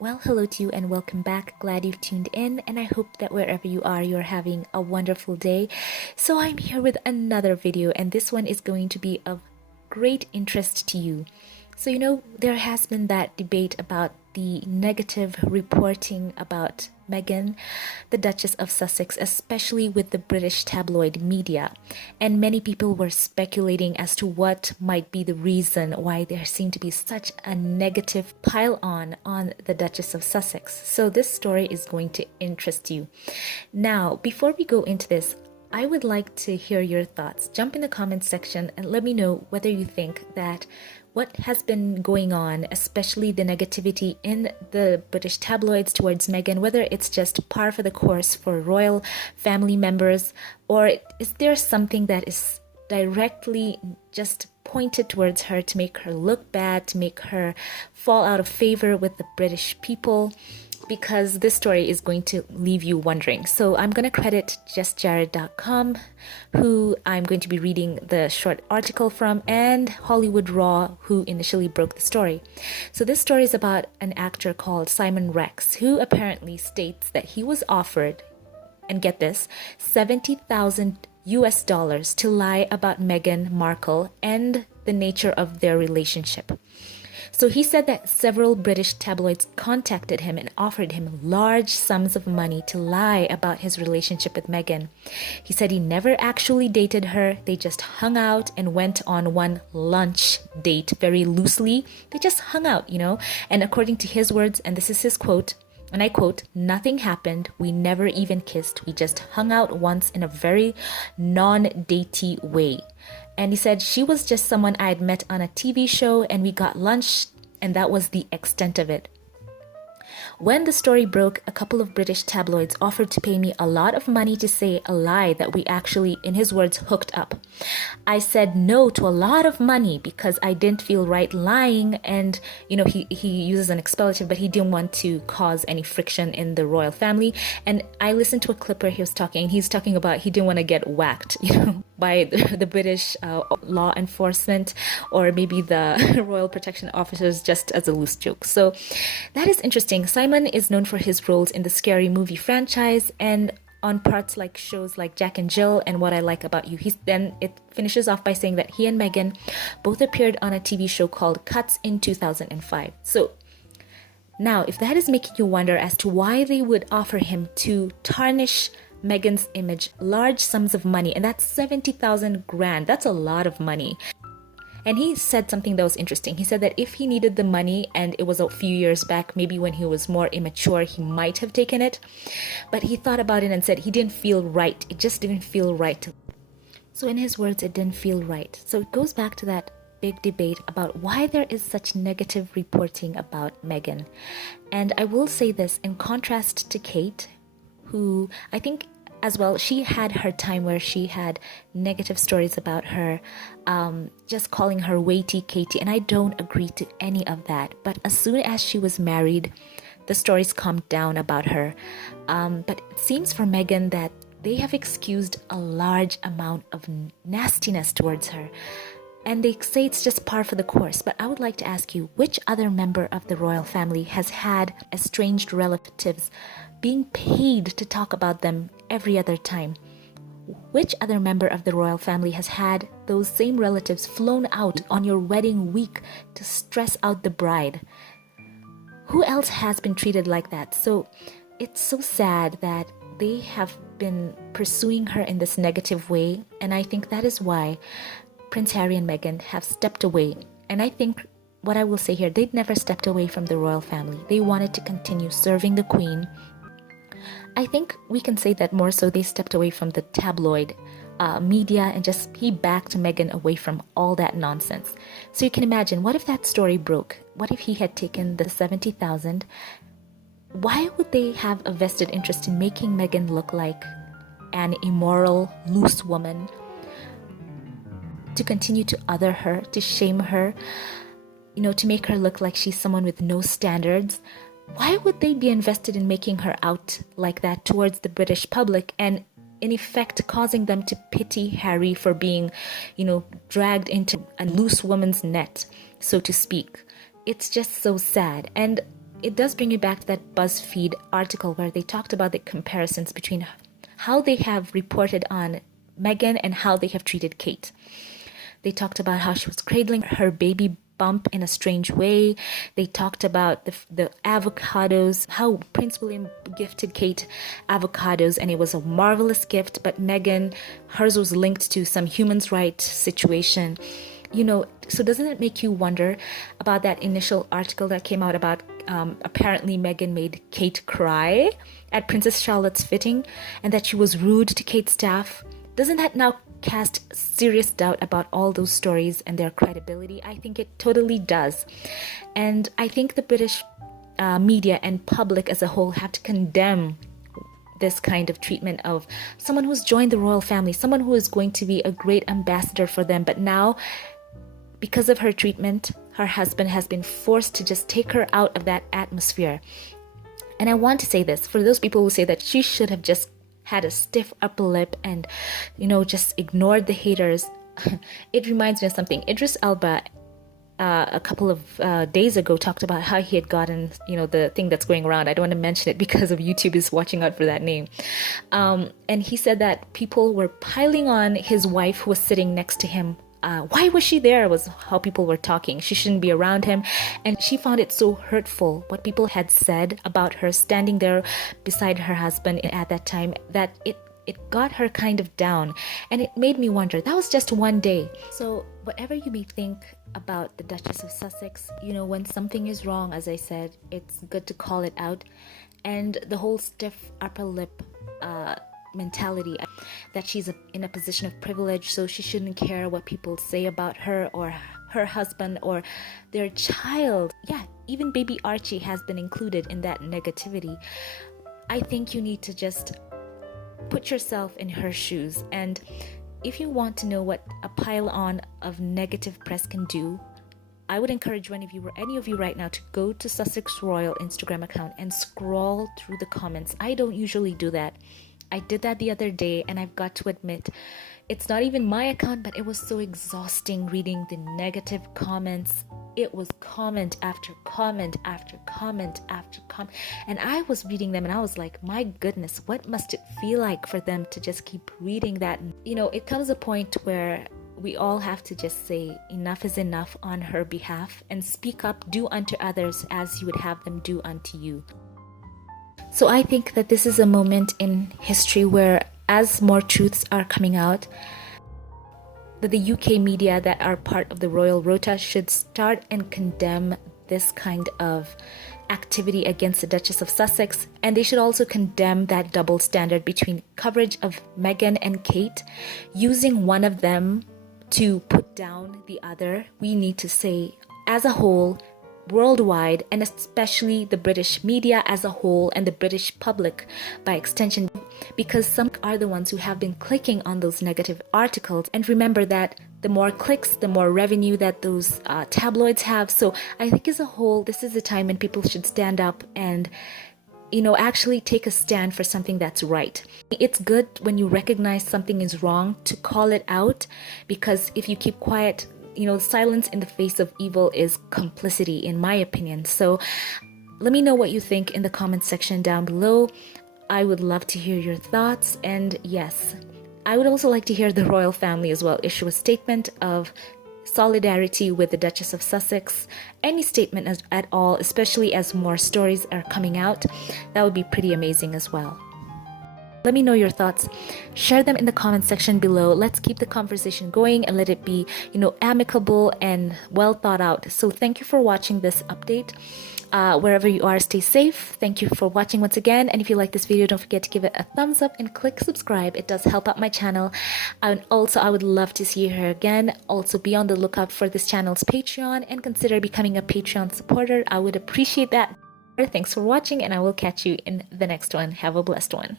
Well, hello to you and welcome back. Glad you've tuned in, and I hope that wherever you are, you're having a wonderful day. So, I'm here with another video, and this one is going to be of great interest to you. So, there has been that debate about the negative reporting about Meghan, the Duchess of Sussex, especially with the British tabloid media. And many people were speculating as to what might be the reason why there seemed to be such a negative pile on the Duchess of Sussex. So this story is going to interest you. Now, before we go into this, I would like to hear your thoughts. Jump in the comments section and let me know whether you think that what has been going on, especially the negativity in the British tabloids towards Meghan, whether it's just par for the course for royal family members, or is there something that is directly just pointed towards her to make her look bad, to make her fall out of favor with the British people? Because this story is going to leave you wondering. So I'm going to credit justjared.com, who I'm going to be reading the short article from, and Hollywood Raw, who initially broke the story. So this story is about an actor called Simon Rex, who apparently states that he was offered, and get this, 70,000 US dollars to lie about Meghan Markle and the nature of their relationship. So he said that several British tabloids contacted him and offered him large sums of money to lie about his relationship with Meghan. He said he never actually dated her. They just hung out and went on one lunch date very loosely. They just hung out, And according to his words, and this is his quote, and I quote, "Nothing happened. We never even kissed. We just hung out once in a very non-datey way." And he said, "She was just someone I had met on a TV show and we got lunch, and that was the extent of it." When the story broke, a couple of British tabloids offered to pay me a lot of money to say a lie that we actually, in his words, hooked up. I said no to a lot of money because I didn't feel right lying, and he uses an expletive, but he didn't want to cause any friction in the royal family. And I listened to a clip where he's talking about he didn't want to get whacked, by the British law enforcement or maybe the royal protection officers, just as a loose joke. So that is interesting. Simon is known for his roles in the Scary Movie franchise and on parts like shows like Jack and Jill and What I Like About You. Then it finishes off by saying that he and Meghan both appeared on a TV show called Cuts in 2005. So now, if that is making you wonder as to why they would offer him to tarnish Meghan's image, large sums of money, and that's 70,000 grand, that's a lot of money. And he said something that was interesting. He said that if he needed the money, and it was a few years back, maybe when he was more immature, he might have taken it. But he thought about it and said he didn't feel right. It just didn't feel right. So in his words, it didn't feel right. So it goes back to that big debate about why there is such negative reporting about Meghan. And I will say this in contrast to Kate, who I think as well, she had her time where she had negative stories about her, just calling her weighty Katie, and I don't agree to any of that. But as soon as she was married, the stories calmed down about her. But it seems for Meghan that they have excused a large amount of nastiness towards her. And they say it's just par for the course. But I would like to ask you, which other member of the royal family has had estranged relatives being paid to talk about them every other time? Which other member of the royal family has had those same relatives flown out on your wedding week to stress out the bride? Who else has been treated like that? So it's so sad that they have been pursuing her in this negative way. And I think that is why Prince Harry and Meghan have stepped away. And I think what I will say here, they'd never stepped away from the royal family. They wanted to continue serving the Queen. I think we can say that more so they stepped away from the tabloid media and he backed Meghan away from all that nonsense. So you can imagine, what if that story broke? What if he had taken the 70,000? Why would they have a vested interest in making Meghan look like an immoral, loose woman? To continue to other her, to shame her, to make her look like she's someone with no standards. Why would they be invested in making her out like that towards the British public and in effect causing them to pity Harry for being, dragged into a loose woman's net, so to speak? It's just so sad. And it does bring you back to that BuzzFeed article where they talked about the comparisons between how they have reported on Meghan and how they have treated Kate. They talked about how she was cradling her baby bump in a strange way. They talked about the avocados, how Prince William gifted Kate avocados and it was a marvelous gift, but Meghan, hers was linked to some human rights situation. You know, so doesn't it make you wonder about that initial article that came out about apparently Meghan made Kate cry at Princess Charlotte's fitting and that she was rude to Kate's staff? Doesn't that now cast serious doubt about all those stories and their credibility? I think it totally does. And I think the British media and public as a whole have to condemn this kind of treatment of someone who's joined the royal family, someone who is going to be a great ambassador for them. But now, because of her treatment, her husband has been forced to just take her out of that atmosphere. And I want to say this, for those people who say that she should have just had a stiff upper lip and, you know, just ignored the haters. It reminds me of something. Idris Elba, a couple of days ago, talked about how he had gotten, you know, the thing that's going around. I don't want to mention it because of YouTube is watching out for that name. And he said that people were piling on his wife who was sitting next to him. Why was she there was how people were talking. She shouldn't be around him. And she found it so hurtful what people had said about her standing there beside her husband at that time that it got her kind of down. And it made me wonder, that was just one day. So whatever you may think about the Duchess of Sussex, you know, when something is wrong, as I said, it's good to call it out. And the whole stiff upper lip mentality that she's in a position of privilege, so she shouldn't care what people say about her or her husband or their child. Yeah, even baby Archie has been included in that negativity. I think you need to just put yourself in her shoes, and if you want to know what a pile on of negative press can do, I would encourage any of you right now to go to Sussex Royal Instagram account and scroll through the comments. I don't usually do that. I did that the other day, and I've got to admit, it's not even my account, but it was so exhausting reading the negative comments. It was comment after comment after comment after comment, and I was reading them and I was like, my goodness, what must it feel like for them to just keep reading that? You know, it comes a point where we all have to just say enough is enough on her behalf and speak up, do unto others as you would have them do unto you. So I think that this is a moment in history where, as more truths are coming out, that the UK media that are part of the royal rota should start and condemn this kind of activity against the Duchess of Sussex, and they should also condemn that double standard between coverage of Meghan and Kate, using one of them to put down the other. We need to say, as a whole, worldwide, and especially the British media as a whole and the British public by extension, because some are the ones who have been clicking on those negative articles. And remember that the more clicks, the more revenue that those tabloids have. So I think as a whole, this is a time when people should stand up and, you know, actually take a stand for something that's right. It's good when you recognize something is wrong to call it out, because if you keep quiet, you know, silence in the face of evil is complicity, in my opinion. So let me know what you think in the comment section down below. I would love to hear your thoughts. And yes, I would also like to hear the royal family as well issue a statement of solidarity with the Duchess of Sussex. Any statement at all, especially as more stories are coming out, that would be pretty amazing as well. Let me know your thoughts. Share them in the comment section below. Let's keep the conversation going and let it be, you know, amicable and well thought out. So thank you for watching this update. Wherever you are, stay safe. Thank you for watching once again. And if you like this video, don't forget to give it a thumbs up and click subscribe. It does help out my channel. And also, I would love to see you here again. Also, be on the lookout for this channel's Patreon and consider becoming a Patreon supporter. I would appreciate that. Thanks for watching, and I will catch you in the next one. Have a blessed one.